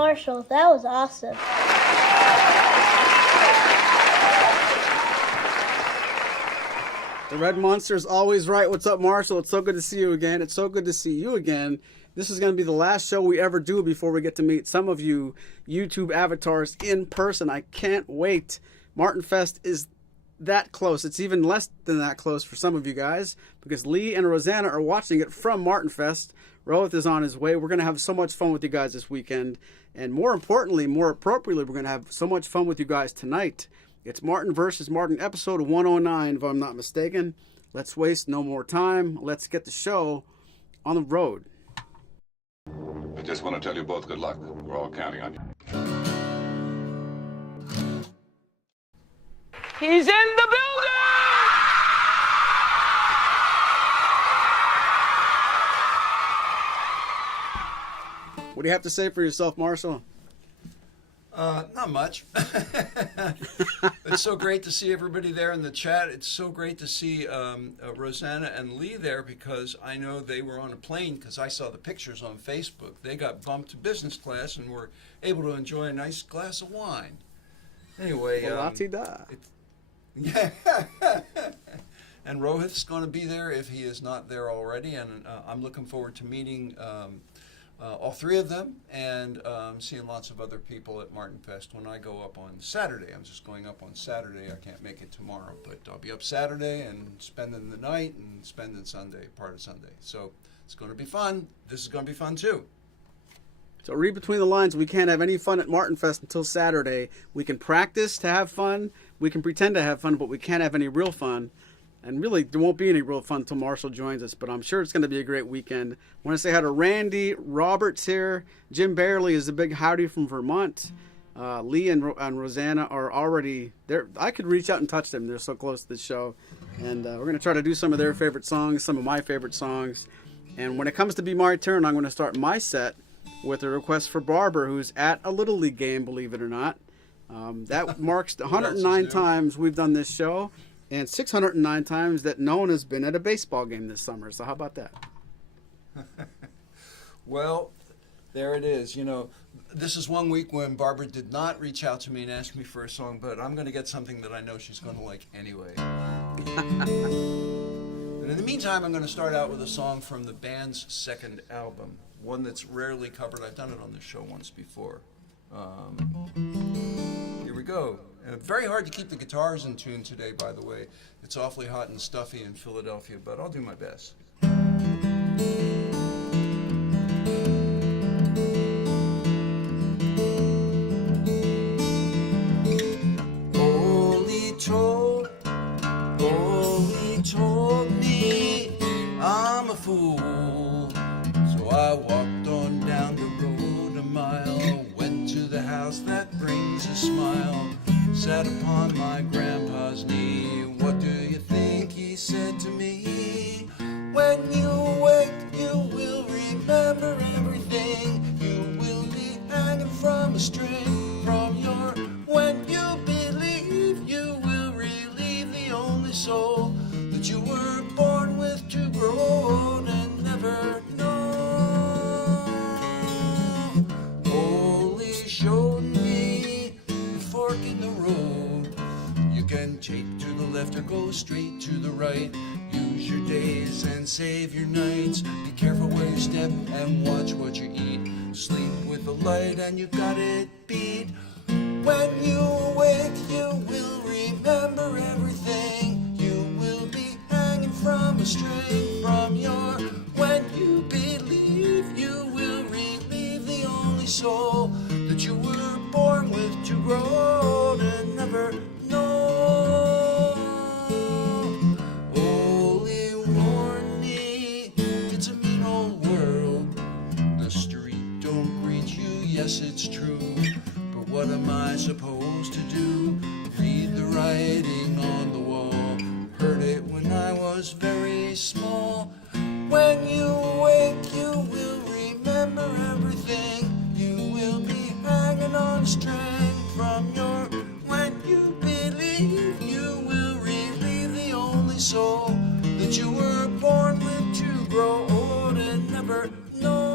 Marshall, that was awesome. The Red Monster's always right. What's up, Marshall? It's so good to see you again. It's so good to see you again. This is going to be the last show we ever do before we get to meet some of you YouTube avatars in person. I can't wait. Martin Fest is that close. It's even less than that close for some of you guys because Lee and Rosanna are watching it from Martin Fest. Rohith is on his way. We're going to have so much fun with you guys this weekend. And more importantly, more appropriately, we're going to have so much fun with you guys tonight. It's Martin versus Martin, episode 109, if I'm not mistaken. Let's waste no more time. Let's get the show on the road. I just want to tell you both good luck. We're all counting on you. He's in the building! What do you have to say for yourself, Marshall? Not much. It's so great to see everybody there in the chat. It's so great to see Rosanna and Lee there because I know they were on a plane because I saw the pictures on Facebook. They got bumped to business class and were able to enjoy a nice glass of wine. Anyway, La-ti-da. Yeah. And Rohith's going to be there if he is not there already, and I'm looking forward to meeting all three of them and seeing lots of other people at Martin Fest when I go up on Saturday. I'm just going up on Saturday. I can't make it tomorrow, but I'll be up Saturday and spending the night and spending Sunday, part of Sunday. So it's going to be fun. This is going to be fun too. So read between the lines. We can't have any fun at Martin Fest until Saturday. We can practice to have fun. We can pretend to have fun, but we can't have any real fun. And really, there won't be any real fun until Marshall joins us, but I'm sure it's going to be a great weekend. I want to say hi to Randy Roberts here. Jim Barely is a big howdy from Vermont. Lee and Rosanna are already there. I could reach out and touch them. They're so close to the show. And we're going to try to do some of their favorite songs, some of my favorite songs. And when it comes to be my turn, I'm going to start my set with a request for Barber, who's at a Little League game, believe it or not. That marks 109 times we've done this show. And 609 times that no one has been at a baseball game this summer. So how about that? Well, there it is. You know, this is one week when Barbara did not reach out to me and ask me for a song, but I'm going to get something that I know she's going to like anyway. And in the meantime, I'm going to start out with a song from the band's second album, one that's rarely covered. I've done it on this show once before. Here we go. Very hard to keep the guitars in tune today, by the way. It's awfully hot and stuffy in Philadelphia, but I'll do my best. Holy told me I'm a fool, so I walked on down the road a mile, went to the house that brings a smile. Sat upon my grandpa's knee. What do you think he said to me? When you wake, you will remember everything. You will be hanging from a string from your. When you believe, you will relieve the only soul that you were born with to grow old and never know. Holy showed me the fork in the road. You can take to the left or go straight to the right. Use your days and save your nights. Be careful where you step and watch what you eat. Sleep with the light and you got it beat. When you wake, you will remember everything. You will be hanging from a string from your. When you believe, you will relieve the only soul that you were born with to grow old and never know. Holy warn me, it's a mean old world. The street don't greet you, yes it's true. But what am I supposed to do? Read the writing on the wall. Heard it when I was very small. When you wake, you will remember everything. You will be hanging on a string from your. When you believe, you will relieve the only soul that you were born with to grow old and never know.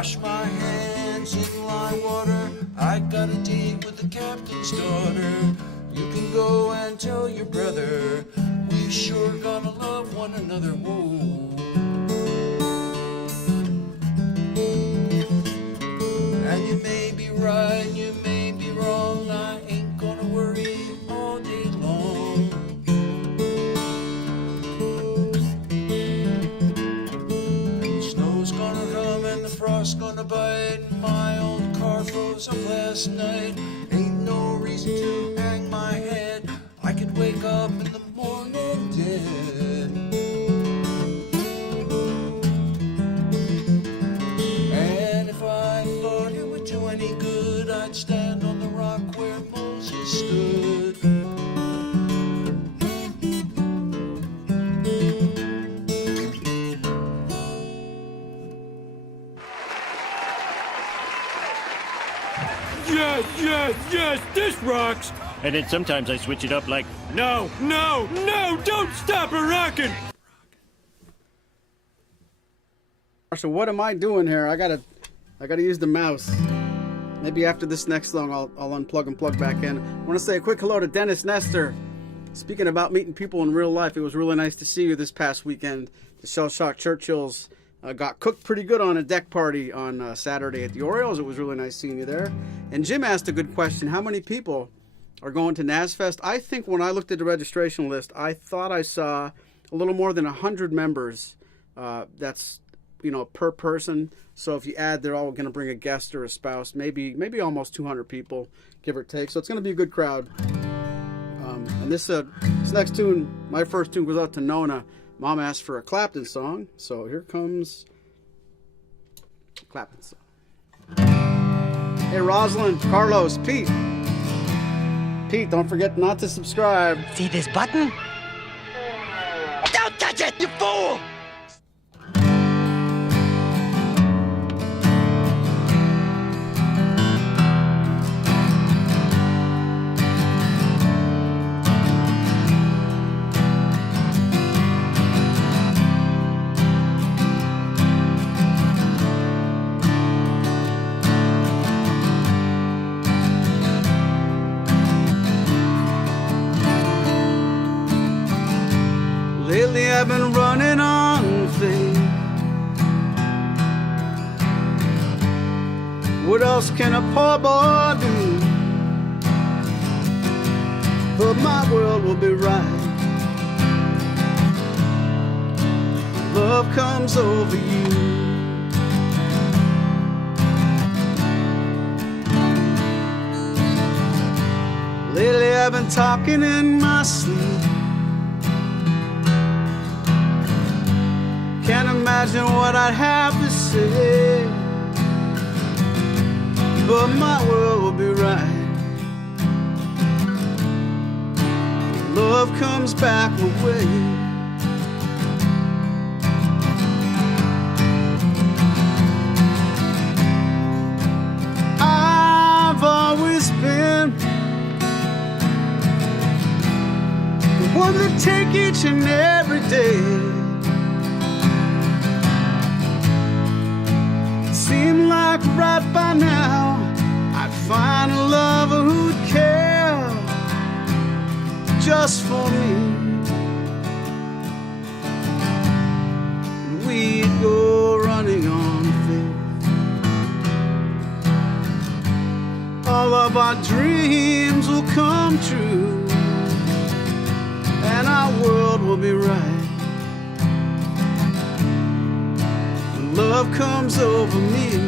wash my hands in lime water. I got a date with the captain's daughter. You can go and tell your brother, we sure gonna love one another. Whoa. And you may be right, you may be wrong, I ain't gonna worry all day long. And the snow's gonna come and the frost's gonna bite. My old car froze up last night. Ain't no reason to hang my head. I could wake up in the morning dead. And if I thought it would do any good, I'd stand on the rock where Moses stood. Yes, yes, yes, this rocks! And then sometimes I switch it up like, no, no, no, don't stop it rocking! Marshall, what am I doing here? I gotta use the mouse. Maybe after this next song, I'll unplug and plug back in. I want to say a quick hello to Dennis Nestor. Speaking about meeting people in real life, it was really nice to see you this past weekend. The Shell Shock Churchills got cooked pretty good on a deck party on Saturday at the Orioles. It was really nice seeing you there. And Jim asked a good question. How many people are going to NASFest? I think when I looked at the registration list, I thought I saw a little more than 100 members. That's, per person. So if you add, they're all going to bring a guest or a spouse. Maybe almost 200 people, give or take. So it's going to be a good crowd. And this next tune, my first tune, goes out to Nona. Mom asked for a Clapton song, so here comes Clapton song. Hey, Rosalind, Carlos, Pete, don't forget not to subscribe. See this button? Don't touch it, you fool! Lately I've been running on faith. What else can a poor boy do? But my world will be right. Love comes over you. Lately I've been talking in my sleep. Can't imagine what I'd have to say, but my world will be right. Love comes back my way. I've always been the one to take each and every day. Seemed like right by now I'd find a lover who'd care just for me. And we'd go running on faith. All of our dreams will come true, and our world will be right. Love comes over me.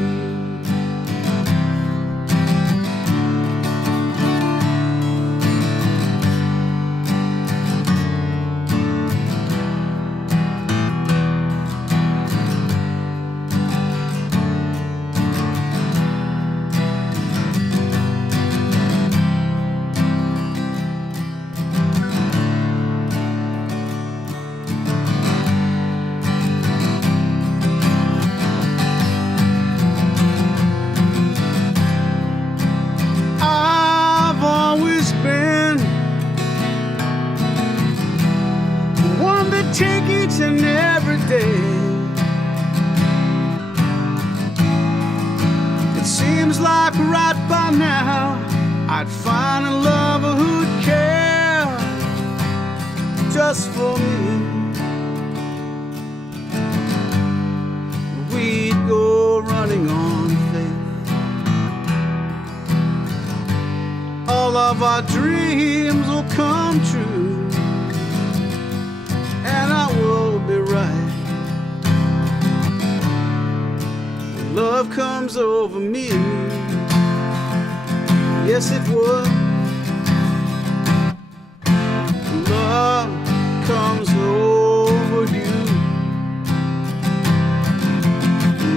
like right by now I'd find a lover who'd care just for me. We'd go running on faith. All of our dreams will come true, and I will be right. Love comes over me and you. Yes, it would. Love comes over you.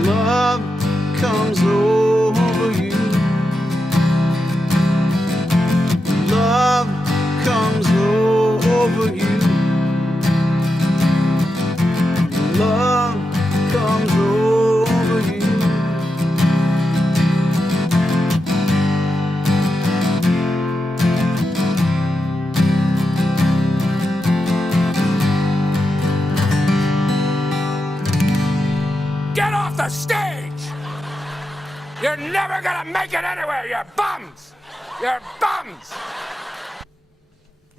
Love comes over you. Love comes over you. Love comes over you. Get off the stage! You're never gonna make it anywhere, you're bums! You're bums!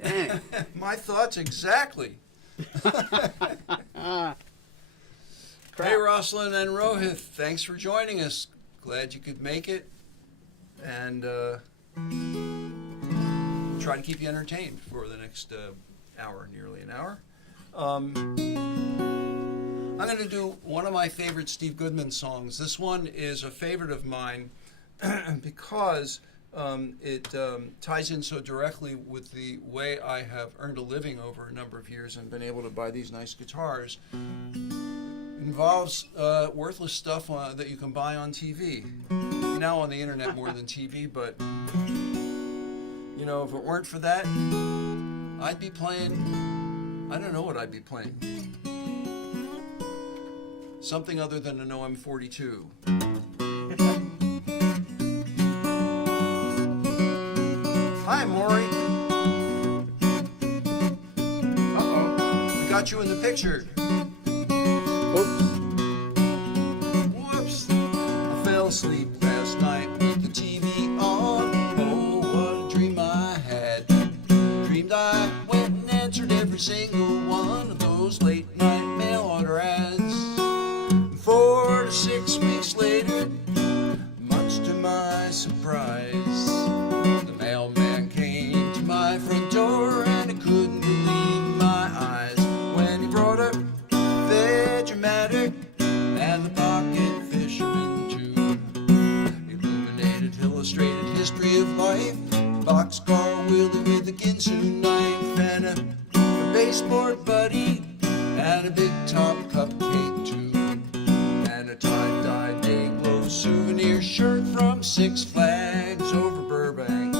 Dang. My thoughts exactly. Hey, Rosalind and Rohit, thanks for joining us. Glad you could make it. And try to keep you entertained for the next hour, nearly an hour. I'm going to do one of my favorite Steve Goodman songs. This one is a favorite of mine because it ties in so directly with the way I have earned a living over a number of years and been able to buy these nice guitars. It involves worthless stuff that you can buy on TV. Now on the internet more than TV, but you know, if it weren't for that, I'd be playing, I don't know what I'd be playing. Something other than an OM-42. Hi, Maury. Uh-oh. We got you in the picture. Oops. Whoops. I fell asleep last night with the TV on. Oh, what a dream I had. Dreamed I went and answered every single one of those late night mail order ads. 4 to 6 weeks later, much to my surprise, the mailman came to my front door and I couldn't believe my eyes when he brought a Vegematic and the pocket fisherman too. Illuminated, illustrated history of life, boxcar wheelie with a Ginsu knife and a baseboard buddy and a big top cupcake too. And a tie-dye day-glow souvenir shirt from Six Flags over Burbank.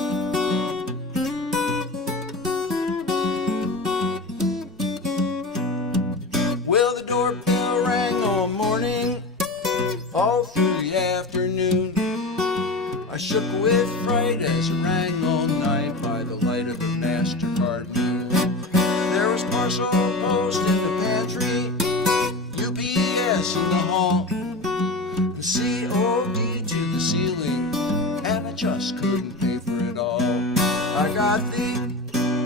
Well, the doorbell rang all morning, all through the afternoon. I shook with fright as it rang all night by the light of the MasterCard moon. There was parcel post in the pantry, UPS in the hall, the COD to the ceiling, and I just couldn't pay for it all. I got the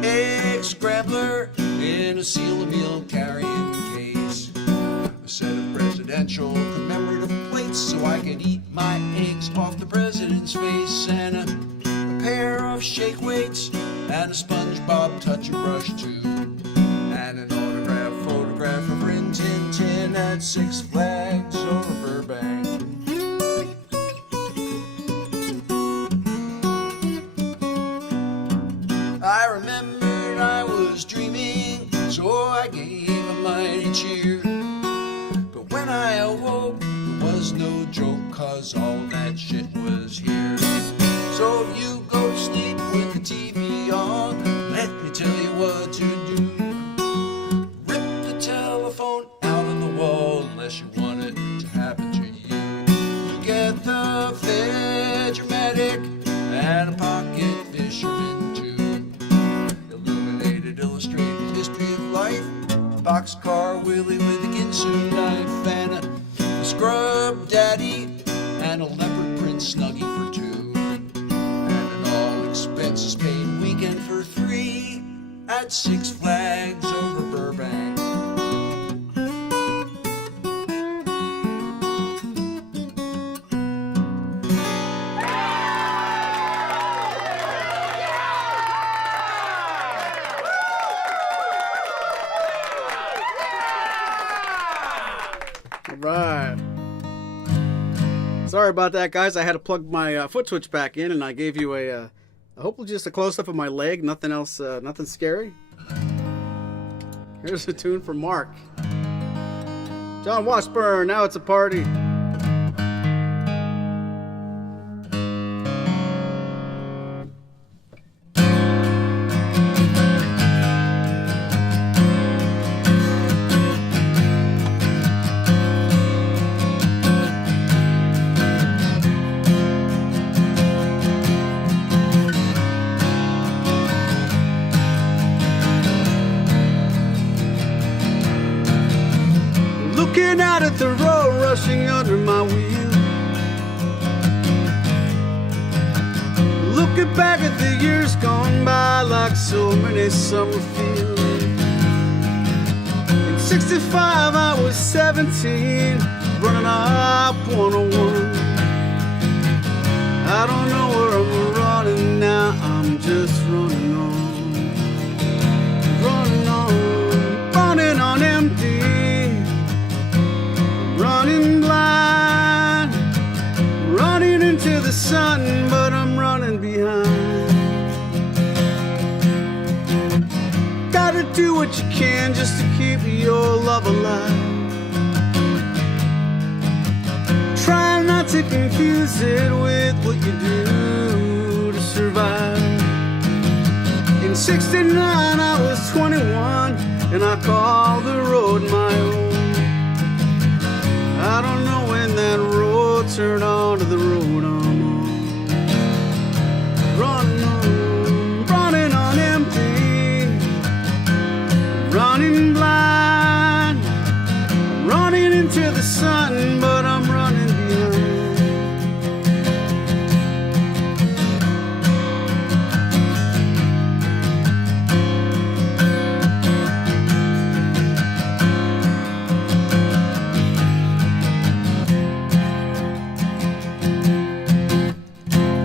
egg scrambler in a seal meal carrying case, a set of presidential commemorative plates so I could eat my eggs off the president's face, and a pair of shake weights and a SpongeBob touch brush too, and an autographed photograph of Rin Tin Tin at Six Flags over Burbank. I remembered I was dreaming, so I gave a mighty cheer. But when I awoke, it was no joke, 'cause all that shit was here. So if you go to sleep with the TV on, let me tell you what to do. Rip the telephone out of the wall unless you want it to happen to you. You get the Vegematic and a pocket fisherman too. Illuminated, illustrated history of life, boxcar wheelie with a Ginsu knife, and a scrub daddy and a leopard print snuggie for two. at Six Flags over Burbank. All right. Sorry about that, guys. I had to plug my foot switch back in, and I gave you a hopefully just a close-up of my leg. Nothing else, nothing scary. Here's a tune from Mark. John Washburn, Now It's a Party. Looking out at the road rushing under my wheel, looking back at the years gone by like so many summer fields. In '65 I was 17, running up 101. I don't know where I'm running now, I'm just running on, running on empty. Running blind, running into the sun, but I'm running behind. Gotta do what you can just to keep your love alive. Try not to confuse it with what you do to survive. In '69 I was 21 and I called the road my own. I don't know when that road turned onto the road I'm on. Running on empty, running blind, running into the sun, but I'm running behind.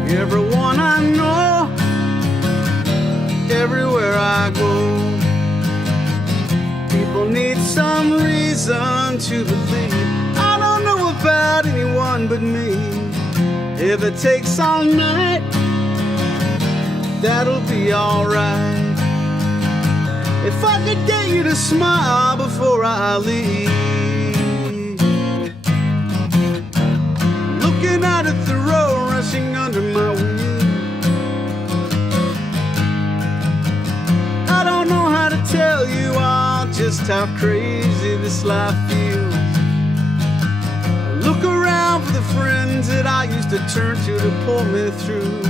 Everyone I know, everywhere I go, people need some reason to believe. I don't know about anyone but me. If it takes all night, that'll be alright. If I could get you to smile before I leave. Looking out at the road rushing under my wheel, I don't know how to tell you all just how crazy this life feels. I look around for the friends that I used to turn to pull me through.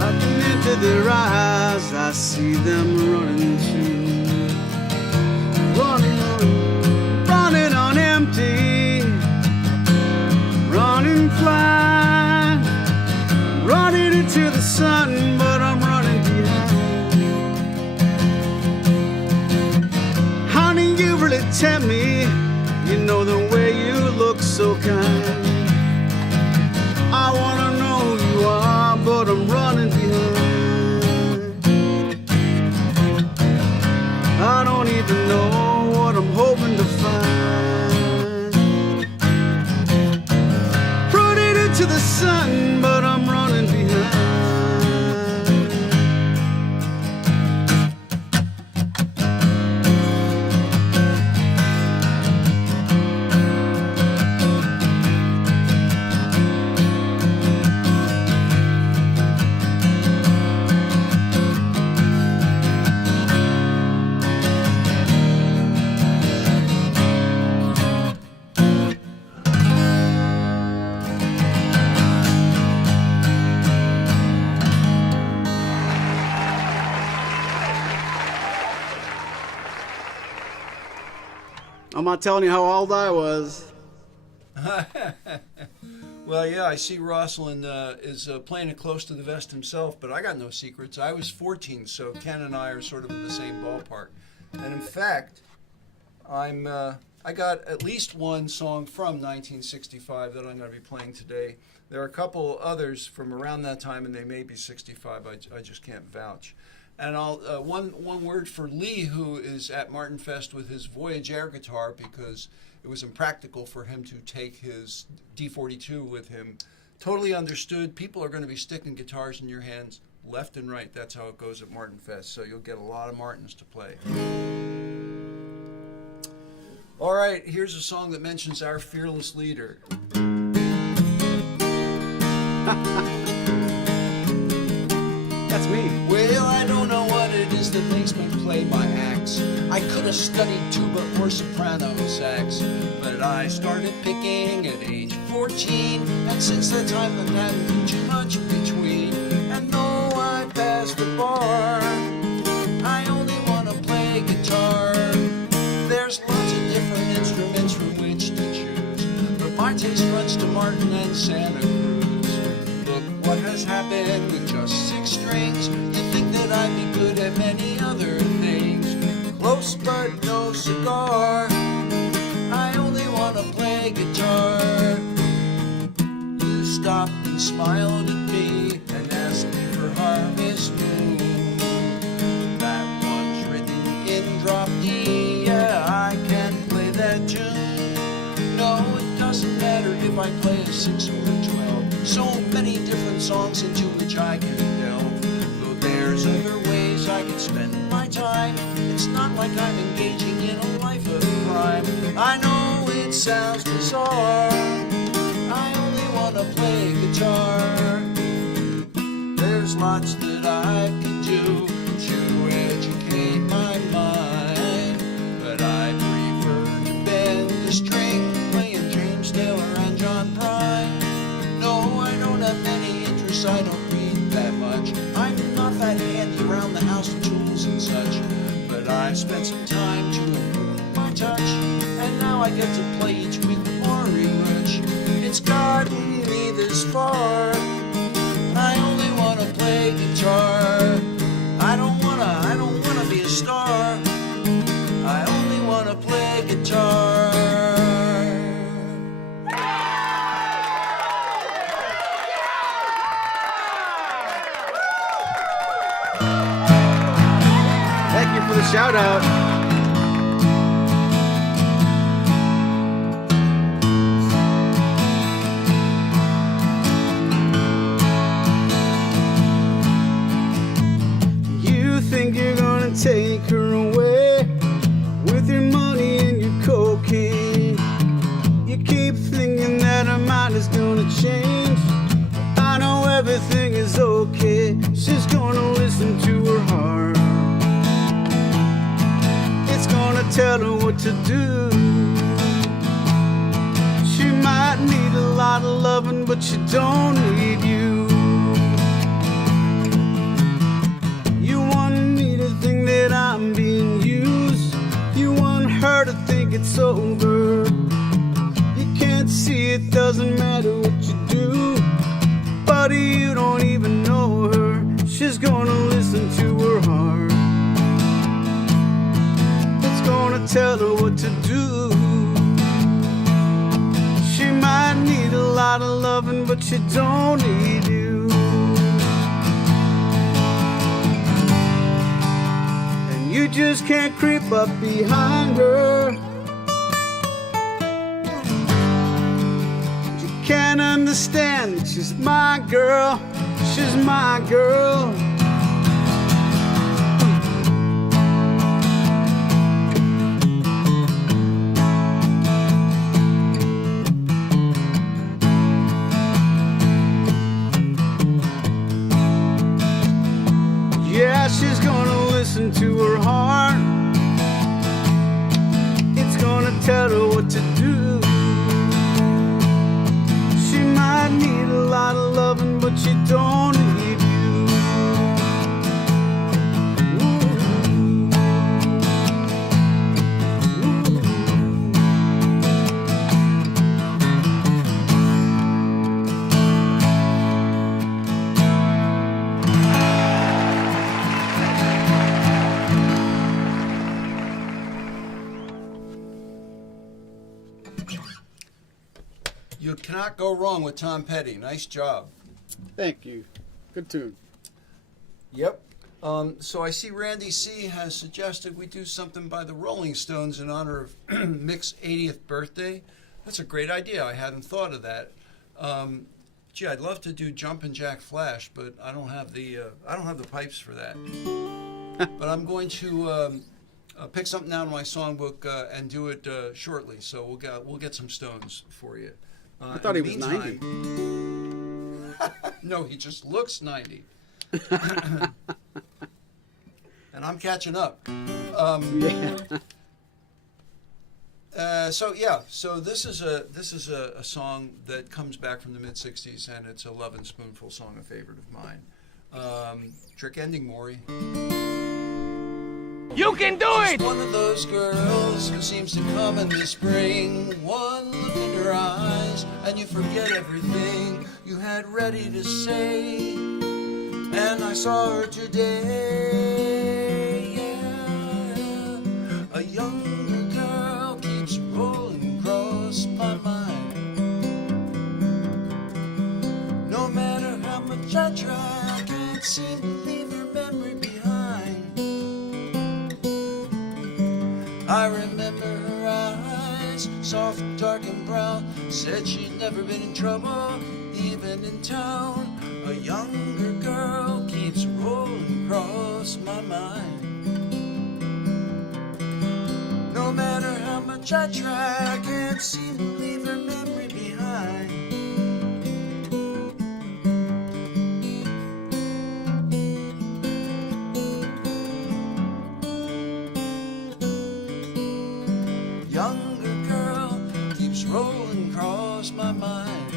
Looking into their eyes, I see them running too. Running on empty, running flying, running into the sun, but I'm running behind. Honey, you really tempt me, you know the way you look so kind. I wanna know who you are, but I'm running behind. I don't even know what I'm hoping to find. Running into the sun, but I'm running behind. I'm not telling you how old I was. Well, yeah, I see Rosalind is playing it close to the vest himself, but I got no secrets. I was 14, so Ken and I are sort of in the same ballpark. And in fact, I got at least one song from 1965 that I'm going to be playing today. There are a couple others from around that time, and they may be 65. I just can't vouch. And I'll one word for Lee, who is at Martin Fest with his Voyage air guitar because it was impractical for him to take his D-42 with him. Totally understood. People are going to be sticking guitars in your hands left and right. That's how it goes at Martin Fest. So you'll get a lot of Martins to play. All right, here's a song that mentions our fearless leader. That's me. Well, I don't know what it is that makes me play my axe. I could have studied tuba or soprano sax, but I started picking at age 14, and since that time I've had too much between. And though I passed the bar, I only want to play guitar. There's lots of different instruments from which to choose, but my taste runs to Martin and Santa Cruz. Look what has happened with just 6 strings. You think that I'd be good at many other things. Close but no cigar. I only want to play guitar. You stopped and smiled at me and asked me for Harvest Moon. That one's written in drop D. Yeah, I can play that tune. No, it doesn't matter if I play a 6 or a 12. So many different songs into which I can delve. Though there's other ways I can spend my time. It's not like I'm engaging in a life of crime. I know it sounds bizarre. I only want to play guitar. There's lots that I can do to educate my mind, but I prefer to bend the string, playing James Taylor and John Prine. No, I don't have many interests, I don't read that much. I'm not that handy around the house with tools and such, but I've spent some time to improve my touch, and now I get to play each week with Maury Marshall. It's gotten me this far. I only want to play guitar. I don't wanna be a star. I only want to play guitar. Thank you for the shout out. You think you're gonna take her away with your money and your cocaine. You keep thinking that her mind is gonna change. I know everything is okay. She's gonna listen to her heart. It's gonna tell her what to do. She might need a lot of loving, but she don't need you. You want me to think that I'm being used. You want her to think it's over. You can't see it doesn't matter what you do. Buddy, you don't even know her. She's gonna listen to her heart. It's gonna tell her what to do. She might need a lot of loving, but she don't need you. And you just can't creep up behind her. You can't understand that she's my girl. She's my girl. Yeah, she's gonna listen to her heart. It's gonna tell her what to do. She might need a lot of loving, but she don't need you. Ooh. Ooh. You cannot go wrong with Tom Petty. Nice job. Thank you. Good tune. Yep. So I see Randy C. has suggested we do something by the Rolling Stones in honor of Mick's 80th birthday. That's a great idea. I hadn't thought of that. Gee, I'd love to do Jumpin' Jack Flash, but I don't have the pipes for that. But I'm going to pick something out of my songbook and do it shortly. So we'll get some Stones for you. I thought he was 90. No, he just looks 90. And I'm catching up. So this is a song that comes back from the mid '60s, and it's a Lovin' Spoonful song, a favorite of mine. Trick ending, Maury. You can do it! She's one of those girls who seems to come in the spring. One look in her eyes, and you forget everything you had ready to say. And I saw her today. Yeah. A younger girl keeps rolling across my mind. No matter how much I try, I can't seem to leave her memory behind. I remember her eyes, soft, dark, and brown. Said she'd never been in trouble, even in town. A younger girl keeps rolling across my mind. No matter how much I try, I can't seem to leave her memory behind. Younger girl keeps rolling across my mind.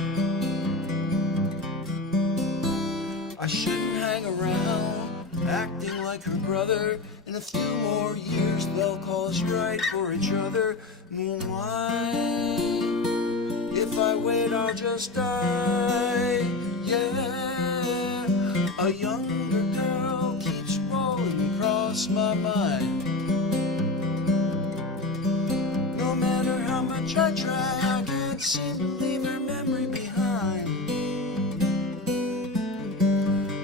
I shouldn't hang around acting like her brother. In a few more years they'll call us right for each other. Why? If I wait I'll just die. Yeah. A younger girl keeps rolling across my mind. No matter how much I try, I can't seem to leave her memory behind.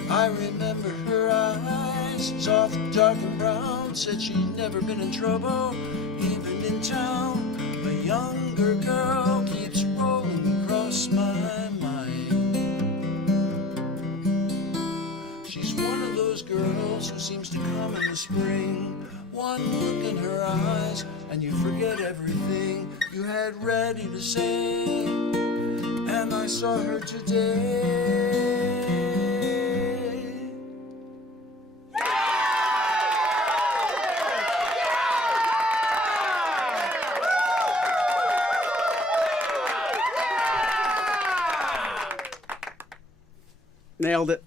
I remember her eyes, soft, dark, and brown. Said she'd never been in trouble, even in town. A younger girl keeps rolling across my mind. She's one of those girls who seems to come in the spring. One look in her eyes, and you forget everything you had ready to say. And I saw her today. Nailed it.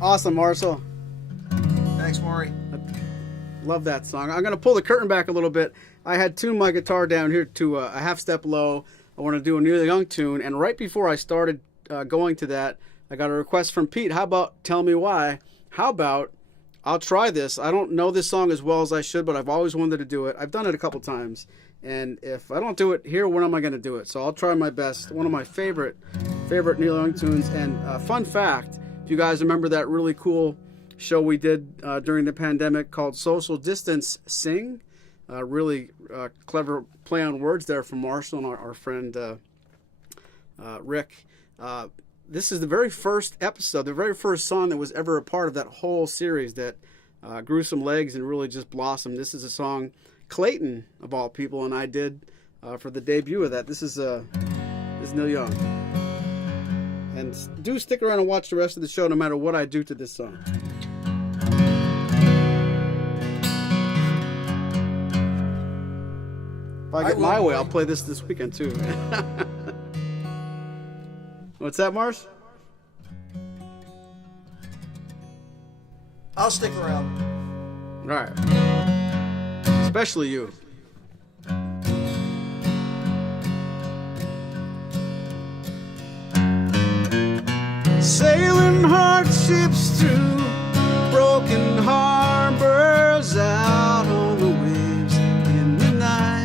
Awesome, Marshall. Thanks, Maury. Love that song. I'm going to pull the curtain back a little bit. I had tuned my guitar down here to a half step low. I want to do a Neil Young tune. And right before I started going to that, I got a request from Pete. How about Tell Me Why? How about I'll try this. I don't know this song as well as I should, but I've always wanted to do it. I've done it a couple times. And if I don't do it here, when am I going to do it? So I'll try my best. One of my favorite Neil Young tunes. And fun fact, if you guys remember that really cool show we did during the pandemic called Social Distance Sing. Really clever play on words there from Marshall and our friend Rick. This is the very first episode, the very first song that was ever a part of that whole series that grew some legs and really just blossomed. This is a song Clayton, of all people, and I did for the debut of that. This is Neil Young. And do stick around and watch the rest of the show no matter what I do to this song. If I get my way, I'll play this weekend too. What's that, Marsh? I'll stick around. All right. Especially you. Sailing hardships through broken harbors out on the waves in the night.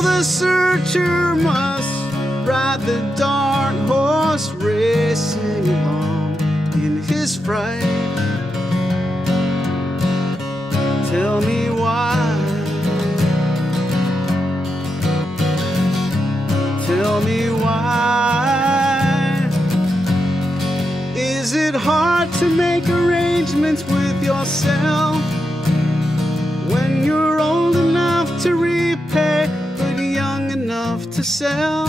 So the searcher must ride the dark horse, racing along in his fright. Tell me why. Tell me why. Is it hard to make arrangements with yourself when you're old enough to repay but young enough to sell?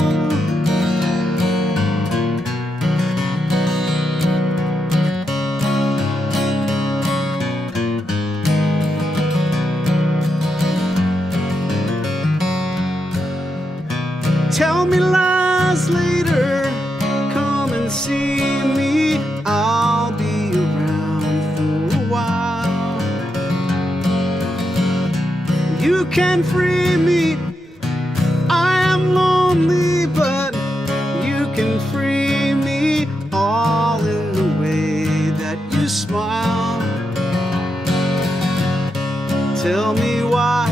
Tell me lies later, come and see me, I'll be around for a while. You can free me, I am lonely, but you can free me, all in the way that you smile. Tell me why.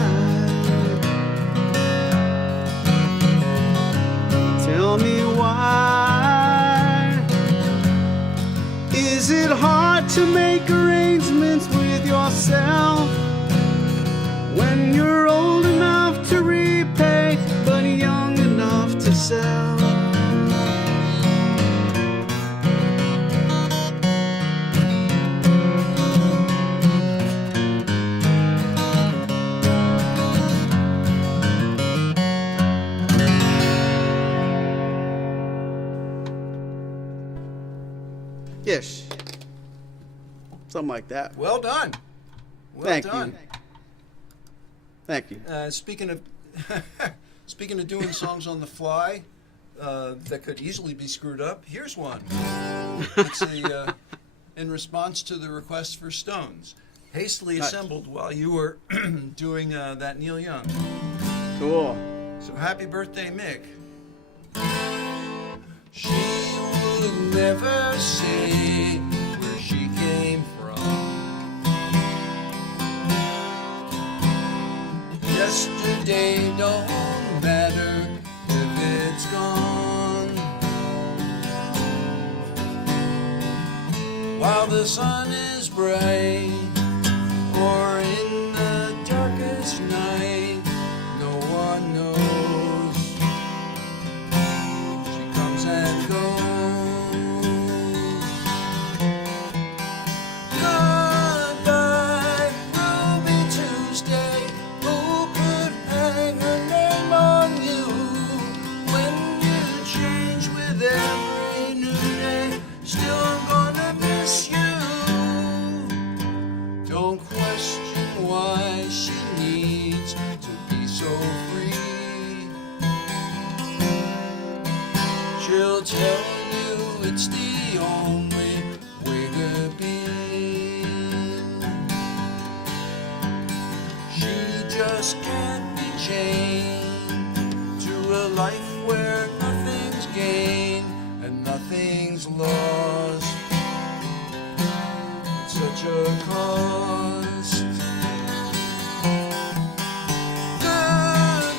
Tell me why. Is it hard to make arrangements with yourself when you're old enough to repay but young enough to sell? Ish. Something like that. Well done. Well Thank done. you. Thank you. Speaking of speaking of doing songs on the fly that could easily be screwed up, here's one. It's a in response to the request for Stones, hastily assembled while you were doing that Neil Young. Cool. So happy birthday, Mick. She would never say where she came from. Yesterday don't matter if it's gone. While the sun is bright or in the darkest night, no one knows. She comes and goes. Goodbye, Ruby Tuesday. Who could hang her name on you when you change with every new day? Still I'm gonna miss you. Don't question why she needs to be so free. She'll tell you it's the only way to be. She just can't be chained to a life where nothing's gained and nothing's lost. It's such a cost.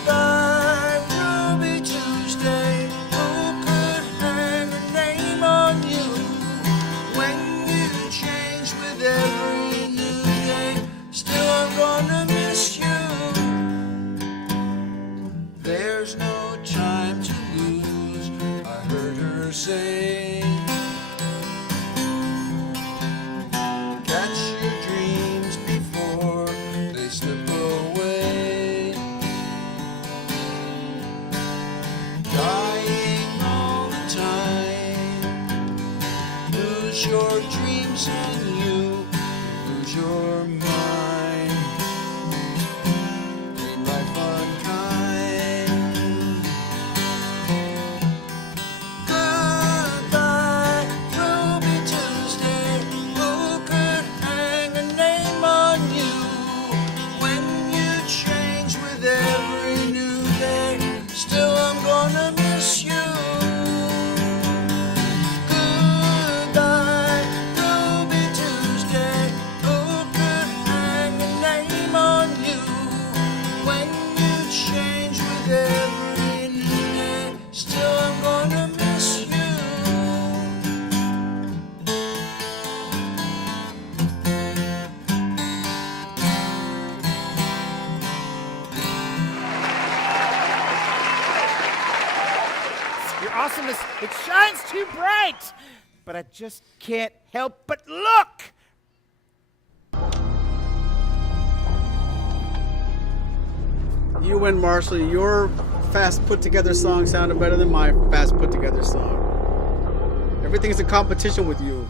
Goodbye, Ruby Tuesday. Who could hang a name on you when you change with every new day? Still I'm gonna miss you. There's no time to lose, I heard her say. Catch your dreams before they slip away. Dying all the time. Lose your dreams and you lose your mind. Ain't life unkind? Goodbye, Ruby Tuesday. Who could hang a name on you when you change with every new day? Still I'm gonna miss you. Goodbye, Ruby awesomeness, it shines too bright. But I just can't help but look. You win, Marshall. Your fast put together song sounded better than my fast put together song. Everything's a competition with you.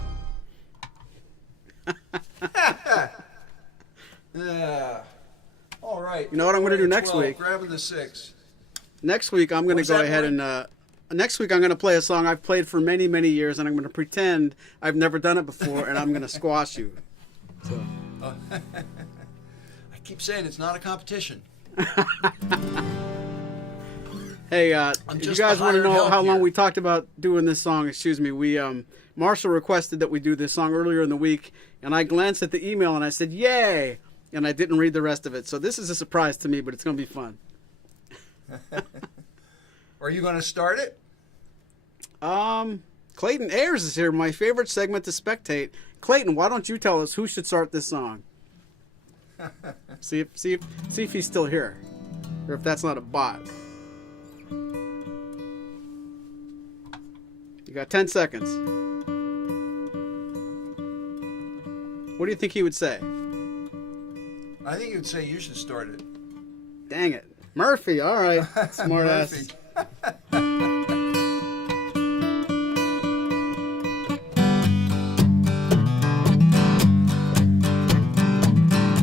Yeah. All right. You know what I'm going to do next week? Grabbing the 6. Next week, I'm going to go ahead and... next week, I'm going to play a song I've played for many, many years, and I'm going to pretend I've never done it before, and I'm going to squash you. So. I keep saying it's not a competition. Hey, you guys want to know how long we talked about doing this song? Excuse me. Marshall requested that we do this song earlier in the week, and I glanced at the email and I said, "Yay!" And I didn't read the rest of it. So this is a surprise to me, but it's going to be fun. Are you going to start it? Clayton Ayers is here. My favorite segment to spectate. Clayton, why don't you tell us who should start this song? see if he's still here, or if that's not a bot. You got 10 seconds. What do you think he would say? I think he would say you should start it. Dang it. Murphy, all right. Smart ass.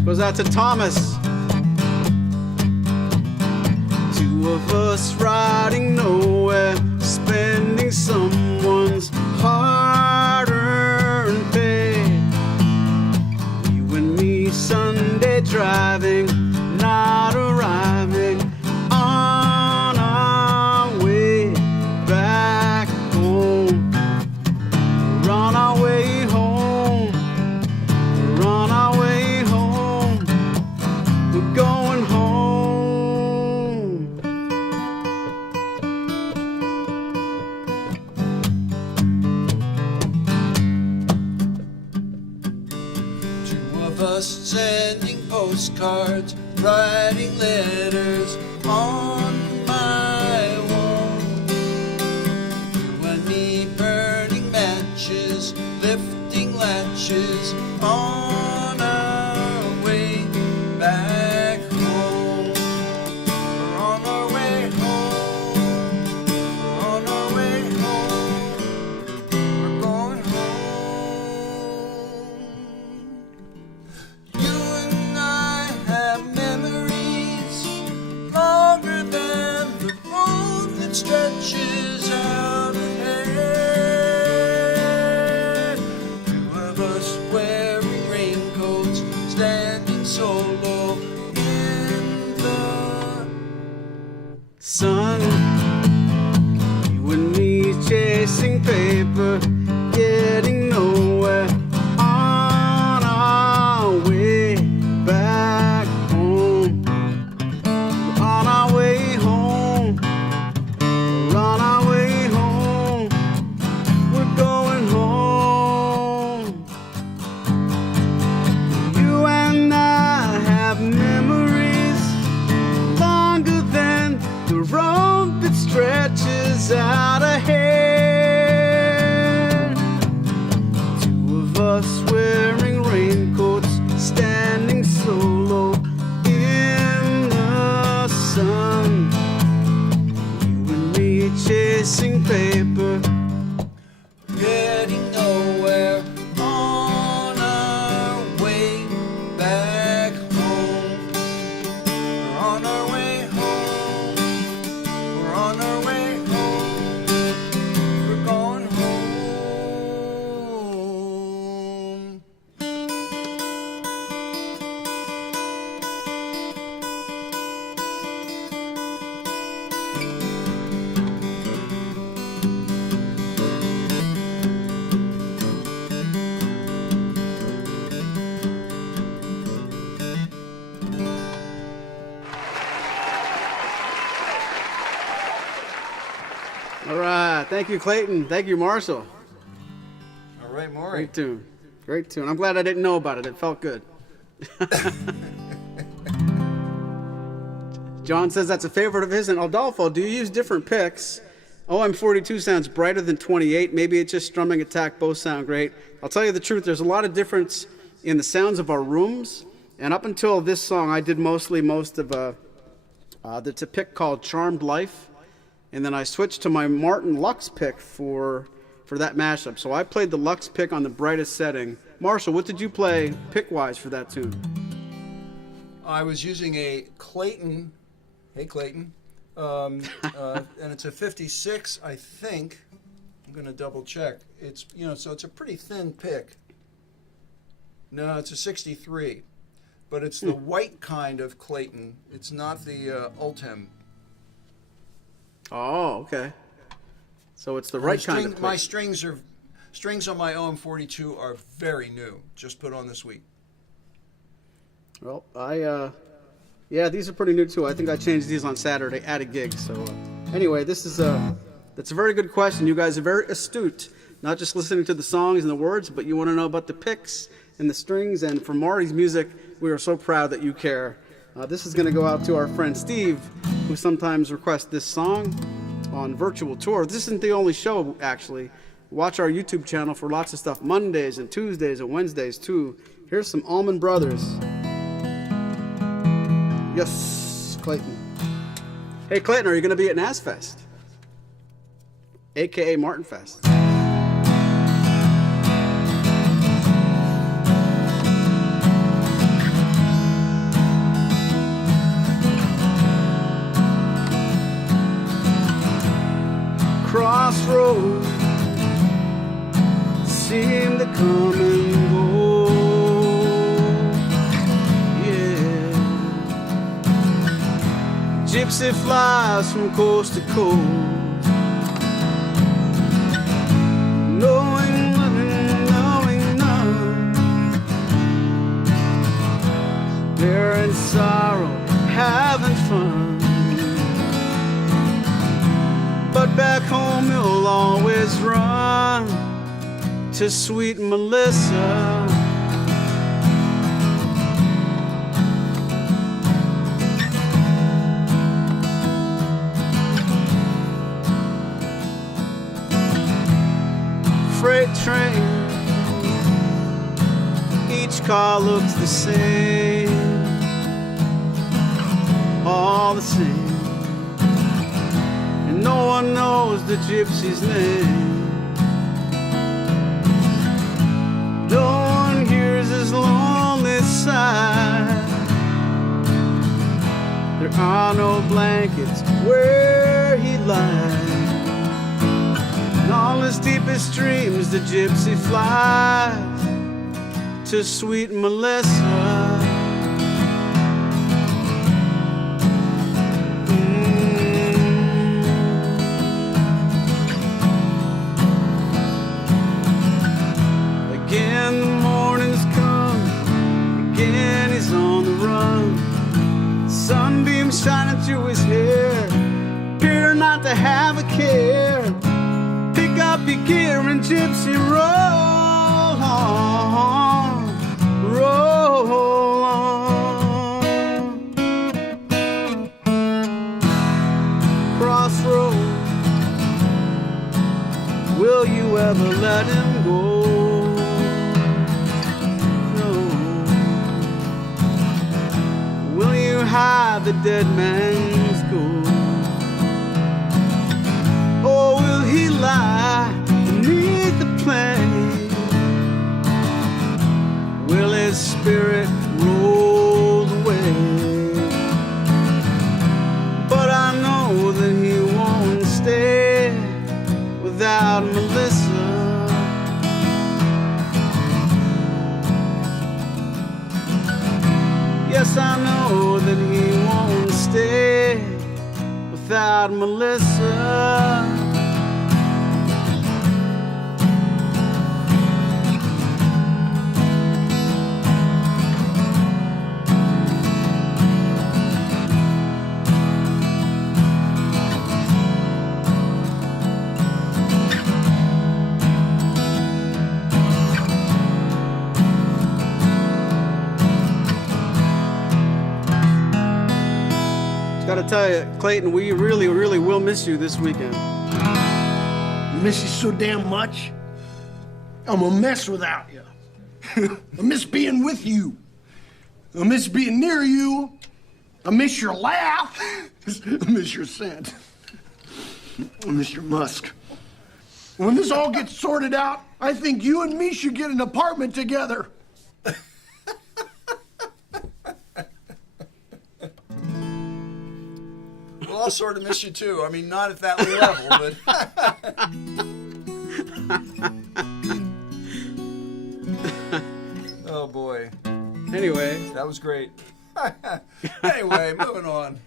Goes out to Thomas. Two of us riding nowhere, spending someone's hard-earned pay. You and me Sunday driving, not arriving on our way back home. We're on our way home. We're on our way home. We're going home. Two of us sending postcards, writing letters on my wall. You and me burning matches, lifting latches on our way back home. We're on our way home. We're on our way home. We're going home. You and I have memories longer than the road that stretches out ahead. Two of us wearing raincoats, standing solo in the Sun, you and me chasing paper, getting nowhere on our way back home. We're on our way home. We're on our way home. We're going home. You and I have memories longer than the road that stretches out ahead. Two of us wearing raincoats, standing solo in the sun. You and me chasing paper, getting nowhere on our way back home. We're on our way home. We're on our way home. We're going home. All right. Thank you, Clayton. Thank you, Marshall. All right, Maury. Great tune. Great tune. I'm glad I didn't know about it. It felt good. John says that's a favorite of his. And Adolfo, do you use different picks? OM-42 sounds brighter than 28. Maybe it's just strumming attack. Both sound great. I'll tell you the truth. There's a lot of difference in the sounds of our rooms. And up until this song, I did most of it's a pick called Charmed Life. And then I switched to my Martin Lux pick for that mashup. So I played the Lux pick on the brightest setting. Marshall, what did you play pick-wise for that tune? I was using a Clayton. Hey, Clayton. And it's a 56, I think. I'm going to double check. It's, so it's a pretty thin pick. No, it's a 63. But it's the white kind of Clayton. It's not the Ultem. Oh, okay. So it's the right kind of Clayton. My strings on my OM-42 are very new. Just put on this week. Well, yeah, these are pretty new too. I think I changed these on Saturday at a gig. So anyway, that's a very good question. You guys are very astute, not just listening to the songs and the words, but you want to know about the picks and the strings. And for Maury's music, we are so proud that you care. This is going to go out to our friend Steve, who sometimes requests this song on Virtual Tour. This isn't the only show, actually. Watch our YouTube channel for lots of stuff, Mondays and Tuesdays and Wednesdays too. Here's some Allman Brothers. Yes, Clayton. Hey, Clayton, are you going to be at NASFest? A.K.A. Martin Fest. Crossroads seem to come and go. Yeah. Gypsy flies from coast to coast, knowing none. They're in sorrow, having fun. But back home you'll always run to sweet Melissa. Freight train, each car looks the same, all the same. No one knows the gypsy's name. No one hears his lonely sigh. There are no blankets where he lies. In all his deepest dreams, the gypsy flies to sweet Melissa. Sunbeams shining through his hair, appear not to have a care. Pick up your gear and gypsy roll on, roll on. Crossroads, will you ever let him go? Hide the dead man's ghost? Or will he lie beneath the plain? Will his spirit roll away? But I know that he won't stay without Melissa. Yes, I know that he won't stay without Melissa. Gotta tell you, Clayton, we really will miss you this weekend. miss you so damn much. I'm a mess without you. I miss being with you. I miss being near you. I miss your laugh. I miss your scent. I miss your musk. When this all gets sorted out, I think you and me should get an apartment together. Well, I'll sort of miss you too. I mean, not at that level, but. Oh boy. Anyway. That was great. Anyway, moving on.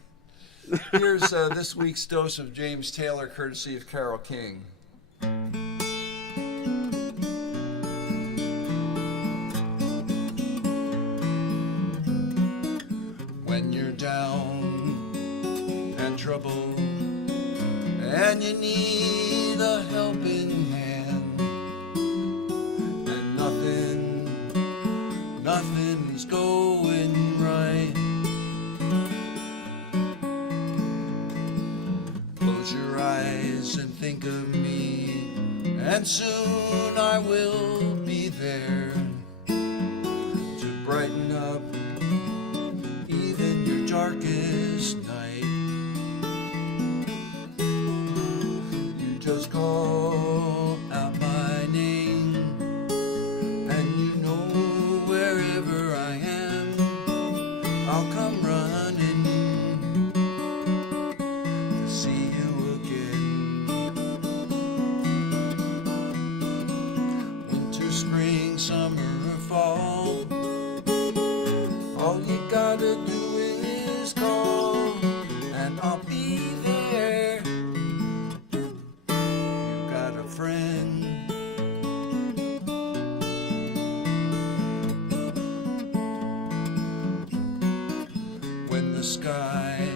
Here's this week's dose of James Taylor, courtesy of Carole King. When you're down and trouble and you need a helping hand and nothing's going right, close your eyes and think of me, and soon I will be there to brighten up even your darkest night. You just call out my name, and you know wherever I am, I'll come running to see you again. Winter, spring, summer, or fall, all you gotta do is call, and I'll be there. You got a friend. When the sky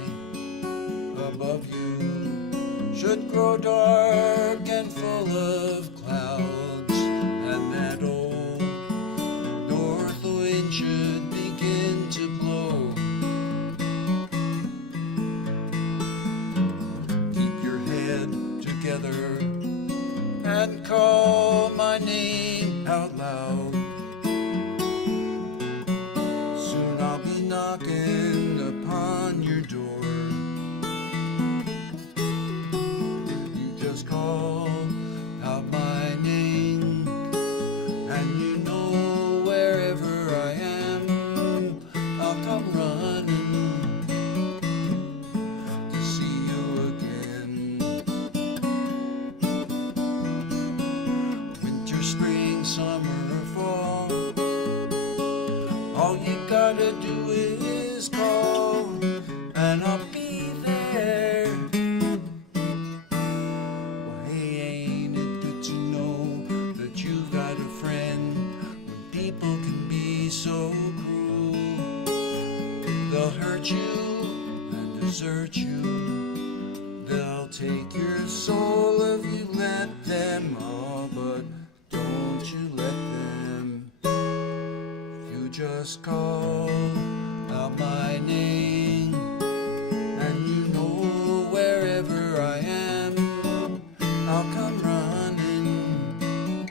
above you should grow dark and full of clouds, and that old north wind should begin to blow, keep your head together and call my name out loud. Soon I'll be knocking upon your door. You just call out my name, and you know wherever I am, I'll come running to see you again. Winter, spring, summer, or fall, all you gotta do is call, and I'll be there. Well, hey, ain't it good to know that you've got a friend when people can be so cruel? They'll hurt you and desert you. They'll take your soul if you let them all, but don't you let them. You just call out my name, and you know wherever I am, I'll come running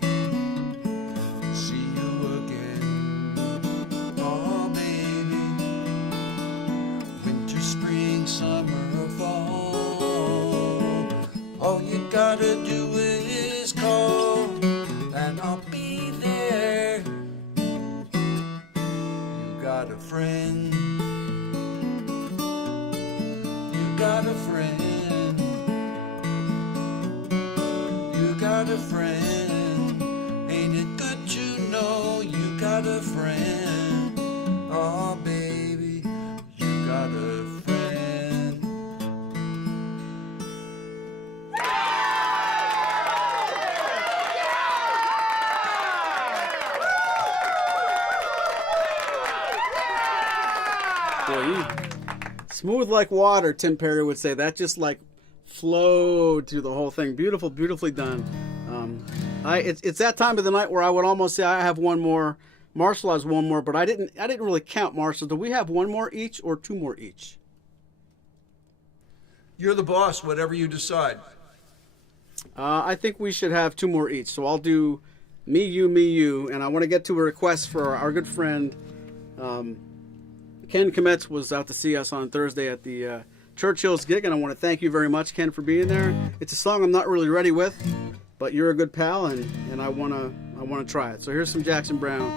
to see you again. Oh, baby, winter, spring, summer, or fall, all you gotta do is call, and I'll be there. You got a friend. You got a friend. You got a friend. Ain't it good to know you got a friend? Oh, baby, you got a friend. Boy, you smooth like water, Tim Perry would say. That just like flowed through the whole thing. Beautiful, beautifully done. It's that time of the night where I would almost say I have one more. Marshall has one more, but I didn't really count Marshall. Do we have one more each or two more each? You're the boss, whatever you decide. I think we should have 2 more each. So I'll do Me, You, and I want to get to a request for our good friend Ken Kometz was out to see us on Thursday at the Churchill's gig, and I want to thank you very much, Ken, for being there. It's a song I'm not really ready with, but you're a good pal, and I want to try it. So here's some Jackson Browne.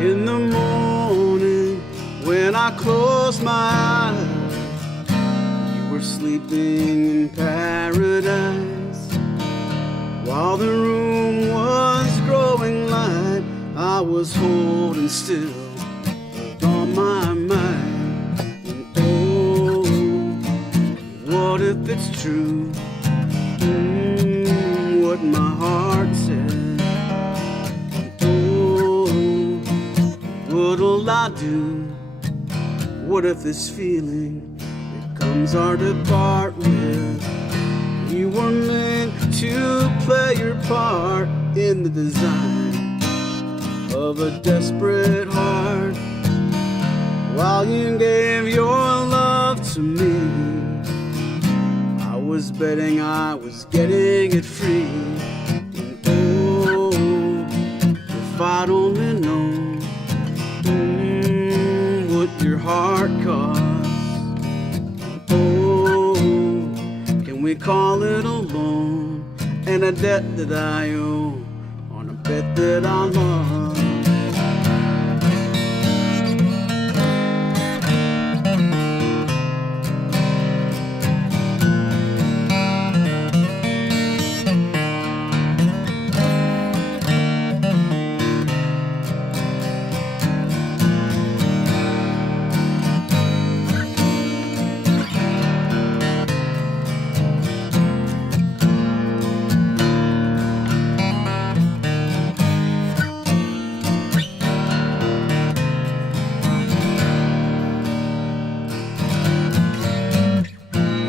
In the morning, when I closed my eyes, you were sleeping in paradise. While the room was growing light, I was holding still on my mind. And oh, what if it's true? What my heart said. What'll I do? What if this feeling becomes hard to part with? You were meant to play your part in the design of a desperate heart. While you gave your love to me, I was betting I was getting it free. And oh, if I'd only known what your heart costs. Oh, can we call it a loan and a debt that I owe on a bet that I lost?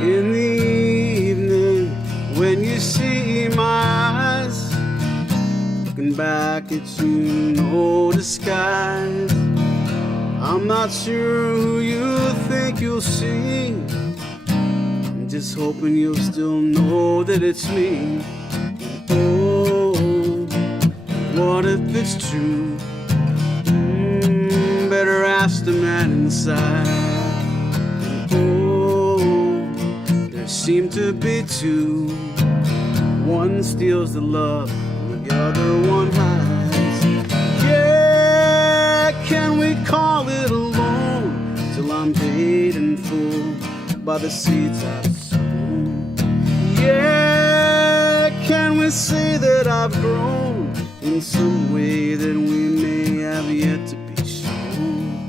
In the evening, when you see my eyes, looking back at you, no disguise. I'm not sure who you think you'll see. I'm just hoping you'll still know that it's me. Oh, what if it's true? Better ask the man inside. Seem to be 2. One steals the love, and the other one hides. Yeah, can we call it a loan till I'm paid in full by the seeds I've sown? Yeah, can we say that I've grown in some way that we may have yet to be shown?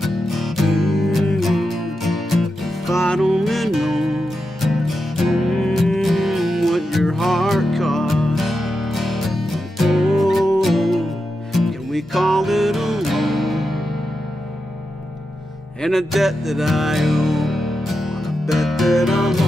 If I'd only known your heart cost. Oh, can we call it a loan and a debt that I owe on a bet that I lost?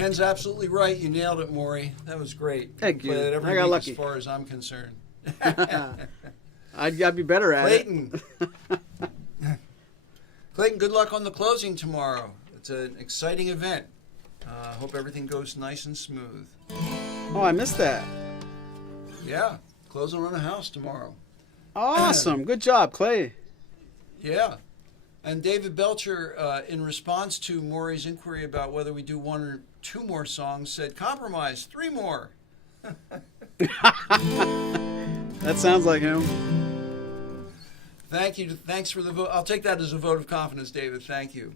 Ken's absolutely right. You nailed it, Maury. That was great. Thank you. Play that every I got week lucky. as far as I'm concerned. I'd be better at Clayton. Clayton, good luck on the closing tomorrow. It's an exciting event. Hope everything goes nice and smooth. Oh, I missed that. Yeah, closing on a house tomorrow. Awesome. Good job, Clay. Yeah. And David Belcher, in response to Maury's inquiry about whether we do 1 or 2 more songs, said, compromise, 3 more. That sounds like him. Thank you. Thanks for the vote. I'll take that as a vote of confidence, David. Thank you.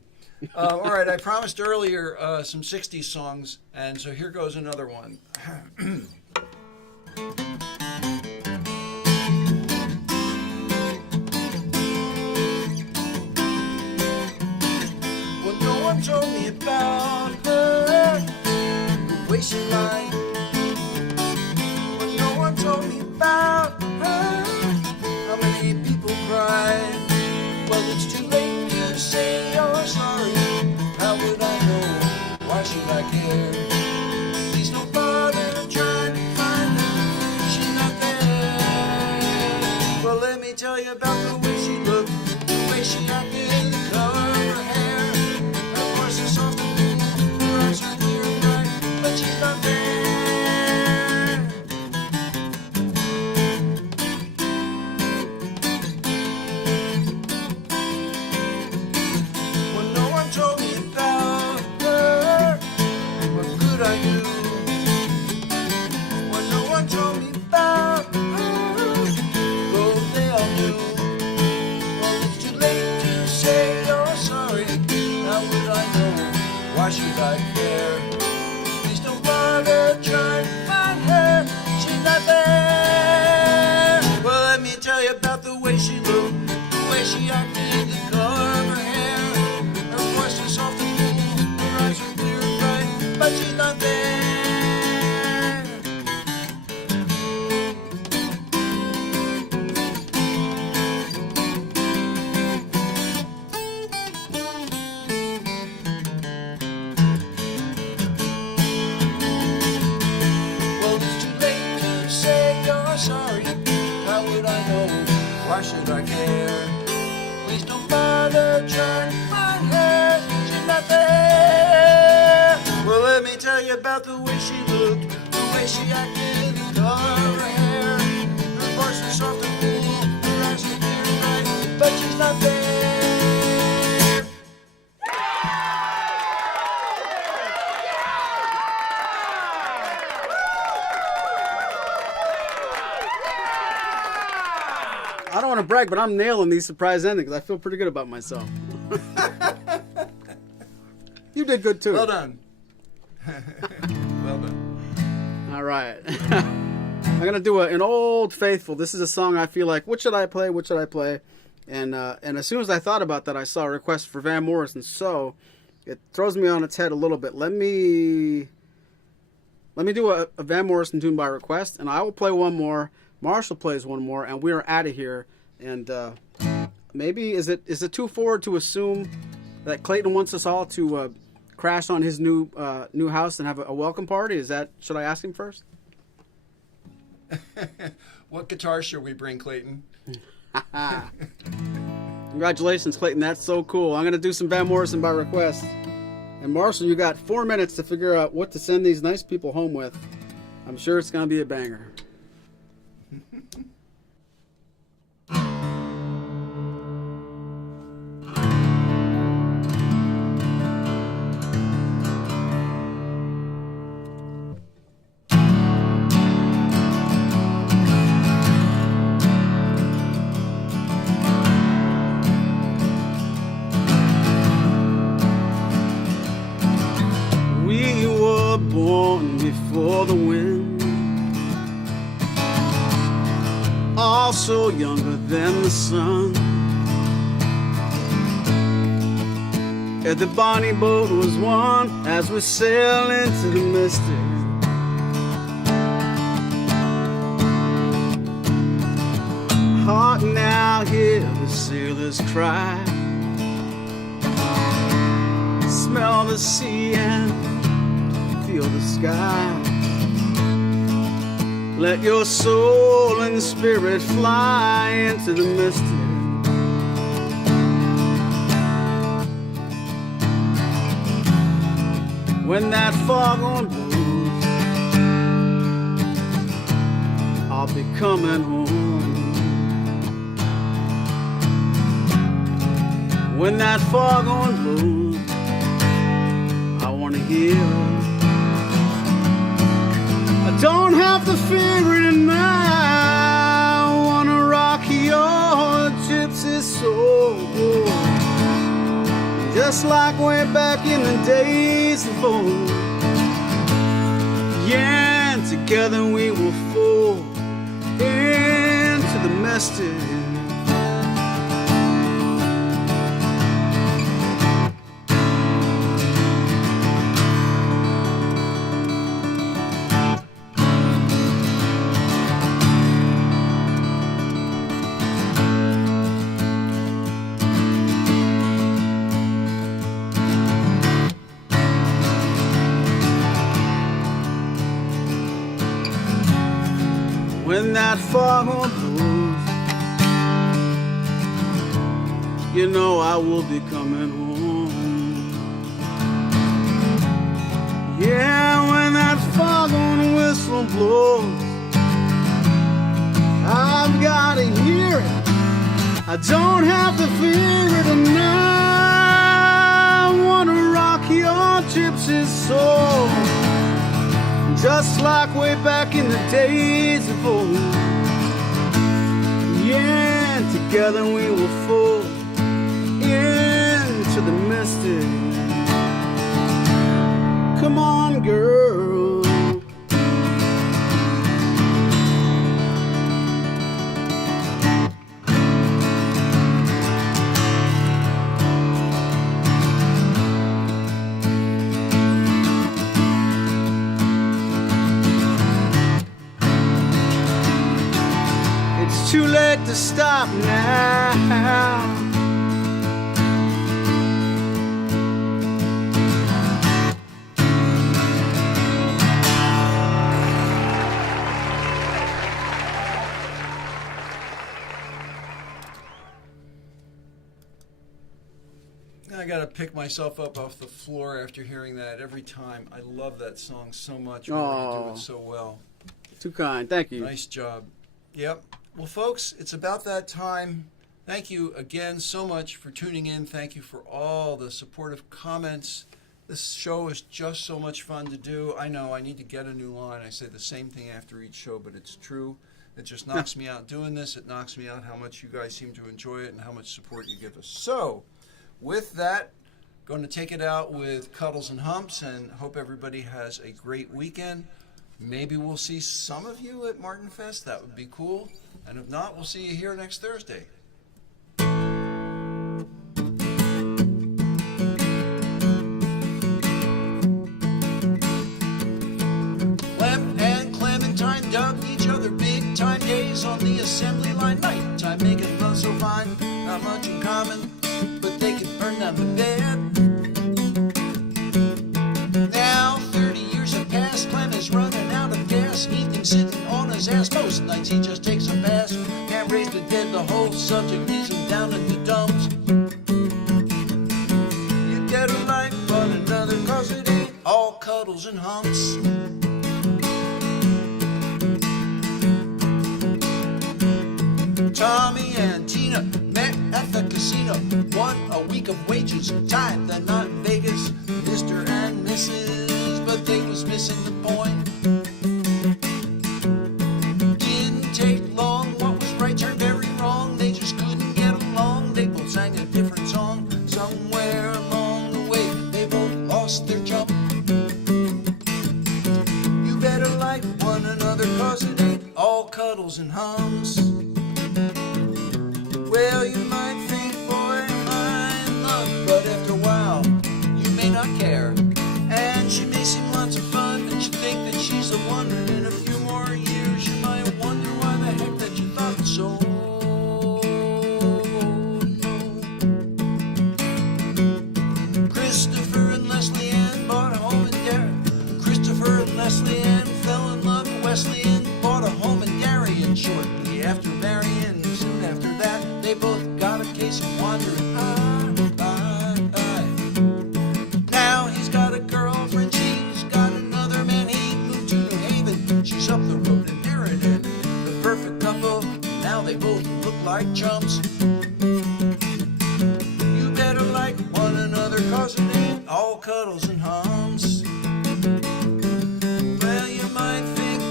All right, I promised earlier some 60s songs, and so here goes another one. Well, no one told me about her, the way she lied. Well, no one told me about her, how many people cried. Well, it's too late to say you're sorry. How would I know? Why should I care? Please don't bother trying to find her. She's not there. Well, let me tell you about the way she looked, the way she acted, the color of her hair. Her voice is soft and cool, her eyes are clear and bright, but she's not there. Well, no one told me about her. What could I do? Well, no one told me about her. Though they all knew. Well, it's too late to say you're sorry. How would I know? Why should I care? Please don't bother trying to find her. She's not there. Well, let me tell you about the way she looked, the way she acted, the color of her hair. Her voice was soft and cool, her eyes were clear and bright, but she's not there. Well, it's too late to say you're sorry. How would I know? Why should I care? Please don't bother trying to find her. She's not there. Well, let me tell you about the way she looked, the way she acted, the color of her hair. Her voice was soft and cool, her eyes were clear and bright, but she's not there. I don't want to brag, but I'm nailing these surprise endings. I feel pretty good about myself. You did good too. Well done. Well done. All right. I'm going to do an old faithful. This is a song I feel like, what should I play? What should I play? And as soon as I thought about that, I saw a request for Van Morrison. So it throws me on its head a little bit. Let me do a Van Morrison tune by request, and I will play one more. Marshall plays one more, and we are out of here. And maybe is it too forward to assume that Clayton wants us all to crash on his new house and have a welcome party? Should I ask him first? What guitar should we bring, Clayton? Congratulations, Clayton. That's so cool. I'm going to do some Van Morrison by request. And Marshall, you got 4 minutes to figure out what to send these nice people home with. I'm sure it's going to be a banger. We were born before the wind, also younger than the sun. And the bonnie boat was one as we sail into the mystic. Hark now, hear the sailors cry. Smell the sea and feel the sky. Let your soul and spirit fly into the mystery. When that foghorn blows, I'll be coming home. When that foghorn blows, I wanna hear it. I don't have to fear it now. I wanna rock your gypsy soul, just like way back in the days of old. Yeah, and together we will fall into the mystic. When that foghorn blows, you know I will be coming home. Yeah, when that foghorn whistle blows, I've got to hear it. I don't have to fear it, and I want to rock your gypsy soul, just like way back in the days of old. Yeah, together we will fall into the mystic. Come on, girl. Too late to stop now. I gotta pick myself up off the floor after hearing that every time. I love that song so much. You do it so well. Too kind. Thank you. Nice job. Yep. Well, folks, it's about that time. Thank you again so much for tuning in. Thank you for all the supportive comments. This show is just so much fun to do. I know I need to get a new line. I say the same thing after each show, but it's true. It just knocks me out doing this. It knocks me out how much you guys seem to enjoy it and how much support you give us. So, with that, going to take it out with Cuddles and Humps and hope everybody has a great weekend. Maybe we'll see some of you at Martin Fest. That would be cool. And if not, we'll see you here next Thursday. Clem and Clementine dug each other big time days on the assembly line. Night time making love so fine. Not much in common, but they could burn down the bed. Now 30 years have passed. Clem is running out of gas. Evening sitting on his ass. Most nights he just takes a pass. Can't raise the dead, the whole subject leaves him down in the dumps. You get a life but another, cause it ain't all cuddles and humps. Tommy and Tina met at the casino. Won a week of wages, tied the knot in Vegas. Mr. and Mrs., but they was missing the point. Didn't take long, what was right turned very wrong. They just couldn't get along. They both sang a different song. Somewhere along the way, they both lost their jump. You better like one another, cause it ain't all cuddles and hums. Well, you might think, boy, I'm luck, but after a while, you may not care. And she may seem lots of fun, and you think that she's the one. And in a few more years, you might wonder why the heck that you thought so. No. Christopher and Leslie Ann bought a home in Derry. Christopher ain't all cuddles and hums. Well, you might think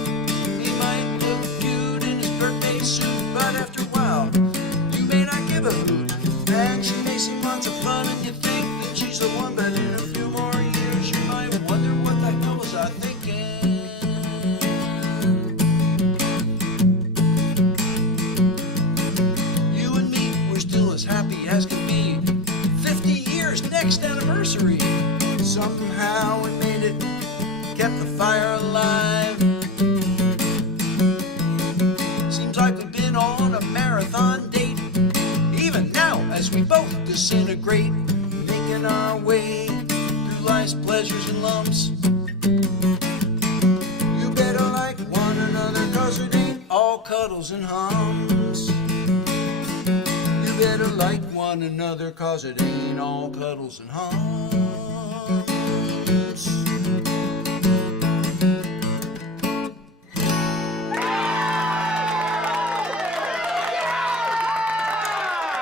he might look cute in his birthday suit, but after a while, you may not give a hoot. And she may seem lots of fun, and you think that she's the one, but in a few more years, you might wonder what the hell was I thinking. You and me, we're still as happy as can be. 50 years next anniversary. Somehow we made it, kept the fire alive. Seems like we've been on a marathon date. Even now, as we both disintegrate, making our way through life's pleasures and lumps. You better like one another, 'cause it ain't all cuddles and hums. You better like one another, 'cause it ain't all cuddles and hums.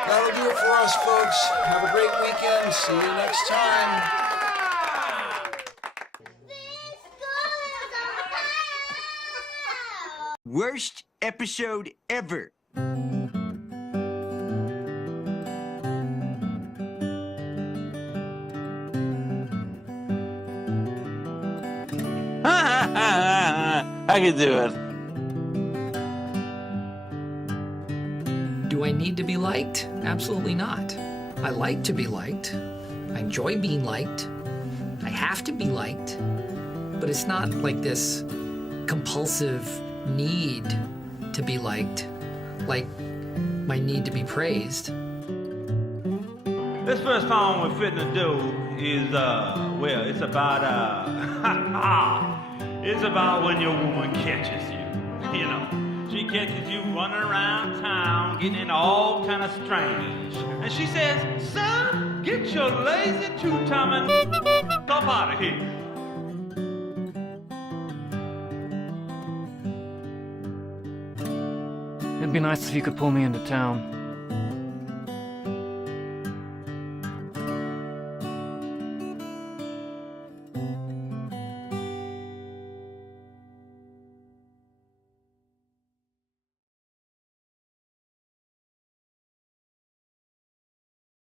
That'll do it for us, folks. Have a great weekend. See you next time. Worst episode ever. I can do it. Do I need to be liked? Absolutely not. I like to be liked. I enjoy being liked. I have to be liked. But it's not like this compulsive need to be liked, like my need to be praised. This first song we're fitting to do is, well, it's about, it's about when your woman catches you, you know. She catches you running around town, getting into all kind of strange. And she says, son, get your lazy two-timing up out of here. It'd be nice if you could pull me into town.